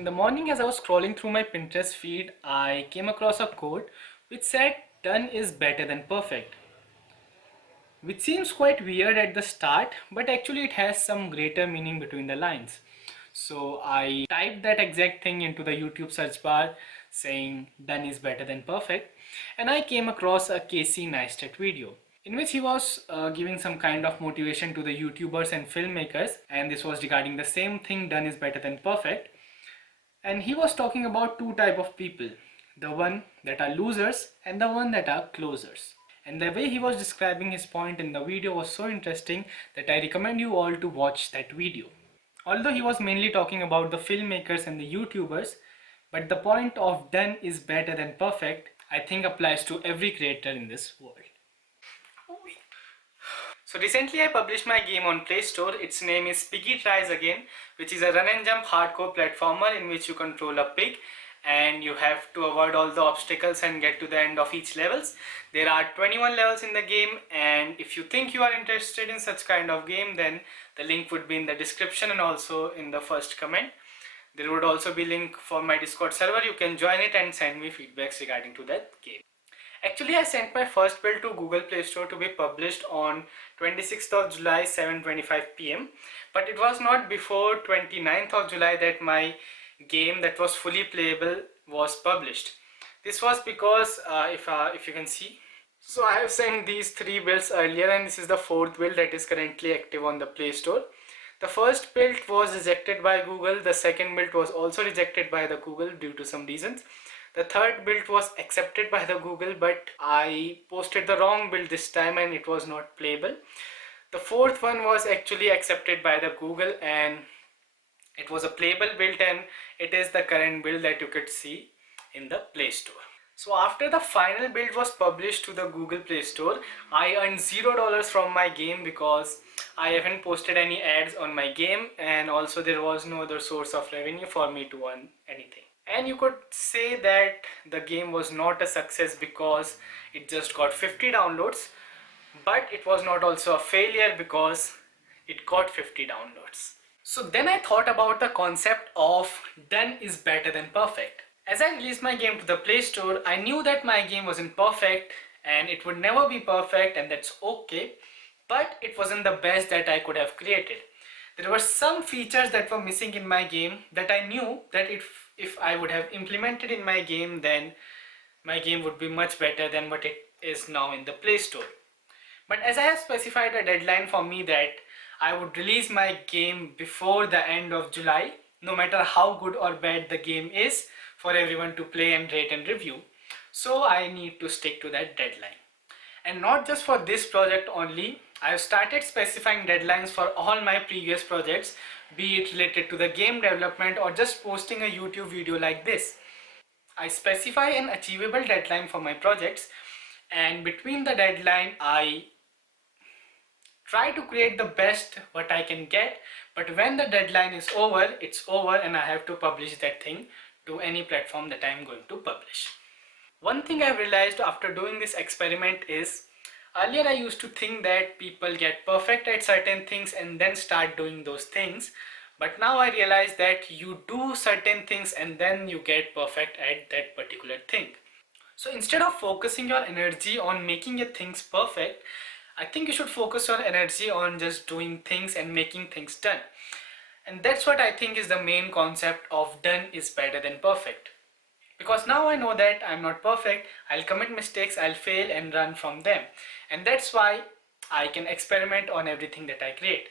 in the morning, as I was scrolling through my Pinterest feed, I came across a quote which said, "Done is better than perfect." Which seems quite weird at the start, but actually it has some greater meaning between the lines. So I typed that exact thing into the YouTube search bar saying done is better than perfect, and I came across a Casey Neistat video in which he was giving some kind of motivation to the YouTubers and filmmakers, and this was regarding the same thing, done is better than perfect. And he was talking about two type of people, the one that are losers and the one that are closers. And the way he was describing his point in the video was so interesting that I recommend you all to watch that video. Although he was mainly talking about the filmmakers and the YouTubers, but the point of done is better than perfect, I think applies to every creator in this world. So recently I published my game on Play Store. Its name is Piggy Tries Again, which is a run and jump hardcore platformer in which you control a pig and you have to avoid all the obstacles and get to the end of each levels. There are 21 levels in the game, and if you think you are interested in such kind of game, then the link would be in the description and also in the first comment. There would also be link for my Discord server. You can join it and send me feedbacks regarding to that game. Actually, I sent my first build to Google Play Store to be published on 26th of July 7:25 PM, but it was not before 29th of July that my game that was fully playable was published. This was because if you can see, so I have sent these three builds earlier, and this is the fourth build that is currently active on the Play Store. The first build was rejected by Google. The second build was also rejected by the Google due to some reasons. The third build was accepted by the Google, but I posted the wrong build this time and it was not playable. The fourth one was actually accepted by the Google and it was a playable build, and it is the current build that you could see in the Play Store. So after the final build was published to the Google Play Store, I earned $0 from my game because I haven't posted any ads on my game, and also there was no other source of revenue for me to earn anything. And you could say that the game was not a success because it just got 50 downloads, but it was not also a failure because it got 50 downloads. So then I thought about the concept of done is better than perfect. As I released my game to the Play Store, I knew that my game wasn't perfect and it would never be perfect, and that's okay, but it wasn't the best that I could have created. There were some features that were missing in my game that I knew that if I would have implemented in my game, then my game would be much better than what it is now in the Play Store. But as I have specified a deadline for me that I would release my game before the end of July, no matter how good or bad the game is, for everyone to play and rate and review. So I need to stick to that deadline. And not just for this project only, I have started specifying deadlines for all my previous projects, be it related to the game development or just posting a YouTube video like this. I specify an achievable deadline for my projects, and between the deadline I try to create the best what I can get, but when the deadline is over, it's over and I have to publish that thing to any platform that I am going to publish. One thing I've realized after doing this experiment is, earlier I used to think that people get perfect at certain things and then start doing those things, but now I realize that you do certain things and then you get perfect at that particular thing. So instead of focusing your energy on making your things perfect, I think you should focus your energy on just doing things and making things done. And that's what I think is the main concept of done is better than perfect. Because now I know that I'm not perfect, I'll commit mistakes, I'll fail and learn from them. And that's why I can experiment on everything that I create.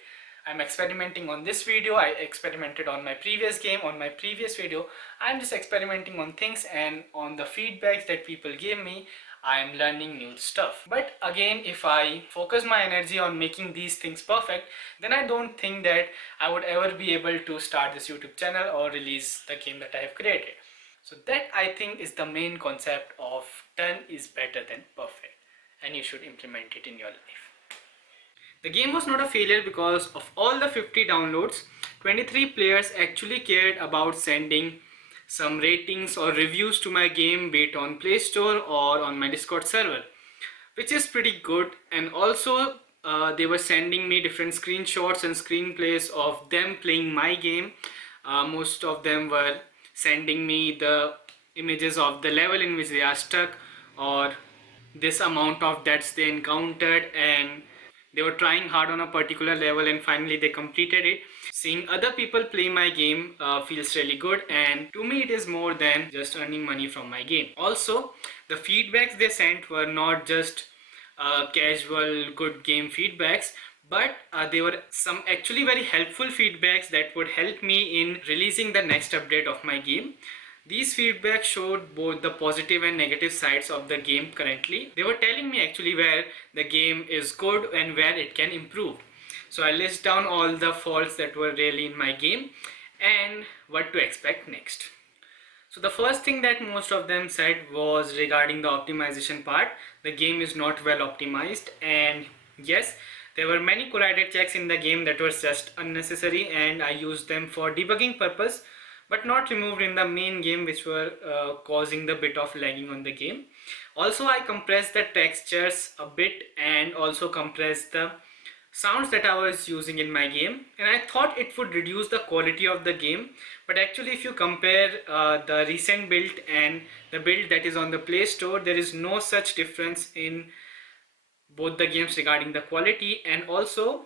I'm experimenting on this video, I experimented on my previous game, on my previous video. I'm just experimenting on things, and on the feedbacks that people give me, I am learning new stuff. But again, if I focus my energy on making these things perfect, then I don't think that I would ever be able to start this YouTube channel or release the game that I have created. So that I think is the main concept of done is better than perfect, and you should implement it in your life. The game was not a failure because of all the 50 downloads, 23 players actually cared about sending some ratings or reviews to my game, be it on Play Store or on my Discord server, which is pretty good. And also they were sending me different screenshots and screenplays of them playing my game. Most of them were sending me the images of the level in which they are stuck, or this amount of deaths they encountered, and they were trying hard on a particular level and finally they completed it. Seeing other people play my game feels really good, and to me it is more than just earning money from my game. Also, the feedbacks they sent were not just casual good game feedbacks, but they were some actually very helpful feedbacks that would help me in releasing the next update of my game. These feedbacks showed both the positive and negative sides of the game currently. They were telling me actually where the game is good and where it can improve. So I list down all the faults that were really in my game and what to expect next. So the first thing that most of them said was regarding the optimization part. The game is not well optimized, and yes, there were many collided checks in the game that were just unnecessary, and I used them for debugging purpose but not removed in the main game, which were causing the bit of lagging on the game. Also, I compressed the textures a bit and also compressed the sounds that I was using in my game, and I thought it would reduce the quality of the game, but actually if you compare the recent build and the build that is on the Play Store, there is no such difference in both the games regarding the quality, and also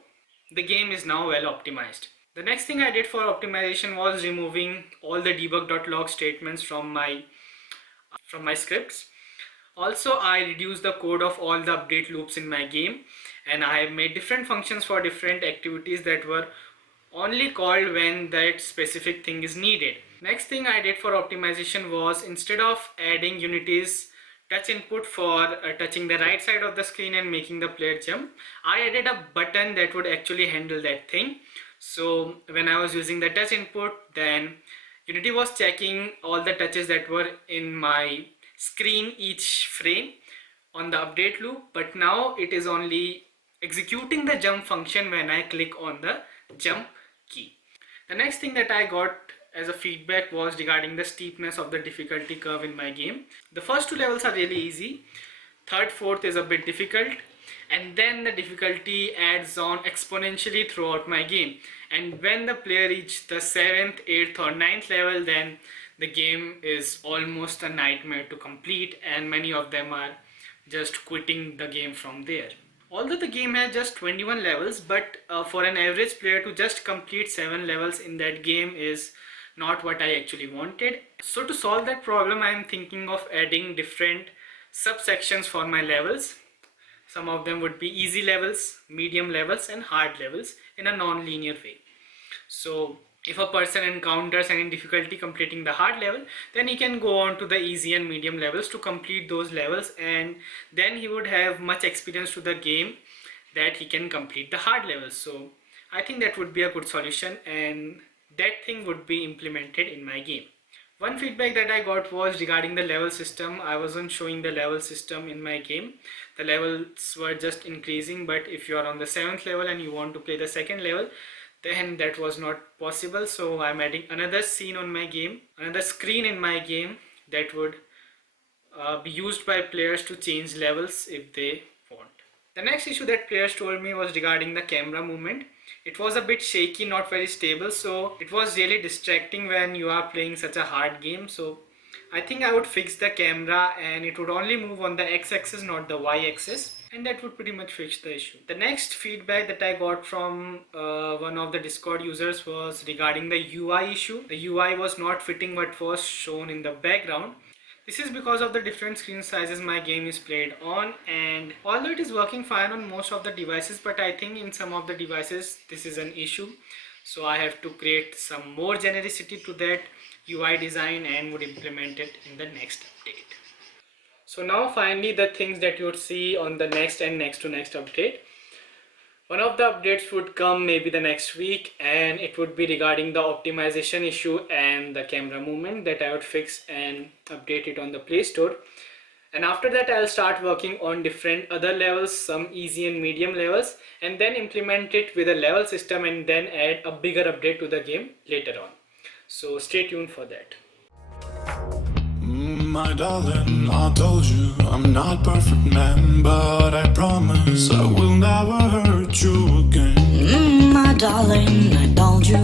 the game is now well optimized. The next thing I did for optimization was removing all the debug.log statements from my scripts. Also, I reduced the code of all the update loops in my game, and I have made different functions for different activities that were only called when that specific thing is needed. Next thing I did for optimization was, instead of adding Unity's touch input for touching the right side of the screen and making the player jump, I added a button that would actually handle that thing. So when I was using the touch input, then Unity was checking all the touches that were in my screen each frame on the update loop, but now it is only executing the jump function when I click on the jump key. The next thing that I got as a feedback was regarding the steepness of the difficulty curve in my game. The first two levels are really easy, third, fourth is a bit difficult, and then the difficulty adds on exponentially throughout my game, and when the player reaches the 7th, 8th or 9th level, then the game is almost a nightmare to complete, and many of them are just quitting the game from there. Although the game has just 21 levels, but for an average player to just complete 7 levels in that game is not what I actually wanted. So to solve that problem, I am thinking of adding different subsections for my levels. Some of them would be easy levels, medium levels and hard levels in a non-linear way. So if a person encounters any difficulty completing the hard level, then he can go on to the easy and medium levels to complete those levels, and then he would have much experience to the game that he can complete the hard levels. So I think that would be a good solution, and that thing would be implemented in my game. One feedback that I got was regarding the level system. I wasn't showing the level system in my game. The levels were just increasing, but if you are on the 7th level and you want to play the second level, then that was not possible. So I'm adding another scene on my game, another screen in my game that would be used by players to change levels if they want. The next issue that players told me was regarding the camera movement. It was a bit shaky, not very stable, so it was really distracting when you are playing such a hard game. So I think I would fix the camera and it would only move on the x-axis, not the y-axis, and that would pretty much fix the issue. The next feedback that I got from one of the Discord users was regarding the UI issue. The UI was not fitting what was shown in the background. This is because of the different screen sizes my game is played on, and although it is working fine on most of the devices, but I think in some of the devices this is an issue. So I have to create some more genericity to that UI design and would implement it in the next update. So now finally the things that you would see on the next and next to next update. One of the updates would come maybe the next week, and it would be regarding the optimization issue and the camera movement that I would fix and update it on the Play Store. And after that I'll start working on different other levels, some easy and medium levels, and then implement it with a level system and then add a bigger update to the game later on. So stay tuned for that. My darling, I told you I'm not perfect man, but I promise I will never hurt you again. My darling, I told you